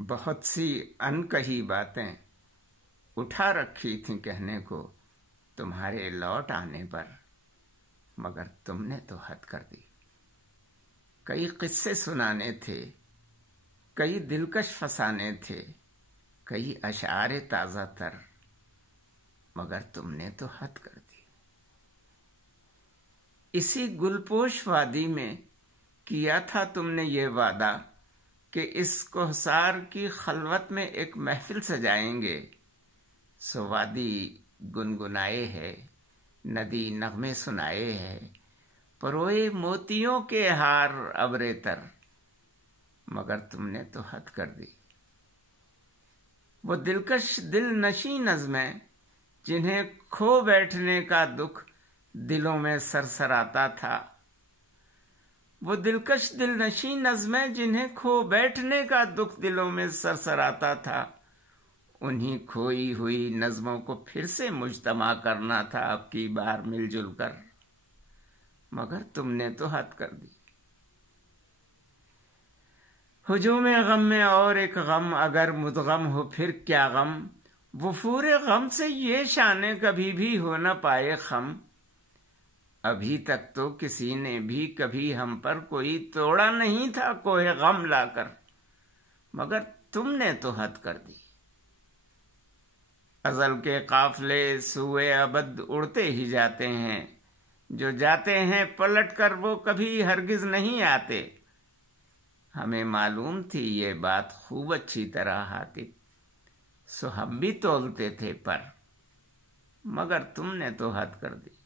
बहुत सी अनकही बातें उठा रखी थीं कहने को तुम्हारे लौट आने पर, मगर तुमने तो हद कर दी। कई किस्से सुनाने थे, कई दिलकश फसाने थे, कई अशारे ताज़ा तर, मगर तुमने तो हद कर दी। इसी गुलपोश वादी में किया था तुमने ये वादा कि इस कोहसार की खलवत में एक महफिल सजाएंगे। सो वादी गुनगुनाए है, नदी नगमे सुनाए है, परोए मोतियों के हार अबरे तर, मगर तुमने तो हद कर दी। वो दिलकश दिल नशी नज़में जिन्हें खो बैठने का दुख दिलों में सरसराता था, वो दिलकश दिल नशी नज़में जिन्हें खो बैठने का दुख दिलों में सरसराता था, उन्हीं खोई हुई नज़मों को फिर से मुजतमा करना था अब की बार मिलजुल कर, मगर तुमने तो हद कर दी। हुजूम गम में और एक गम अगर मुदगम हो फिर क्या गम, वफूरे गम से ये शाने कभी भी हो न पाए खम। अभी तक तो किसी ने भी कभी हम पर कोई तोड़ा नहीं था कोई गम लाकर, मगर तुमने तो हद कर दी। अज़ल के काफले सुए अबद उड़ते ही जाते हैं, जो जाते हैं पलट कर वो कभी हरगिज नहीं आते। हमें मालूम थी ये बात खूब अच्छी तरह हातिब, सो हम भी तोलते थे पर, मगर तुमने तो हद कर दी।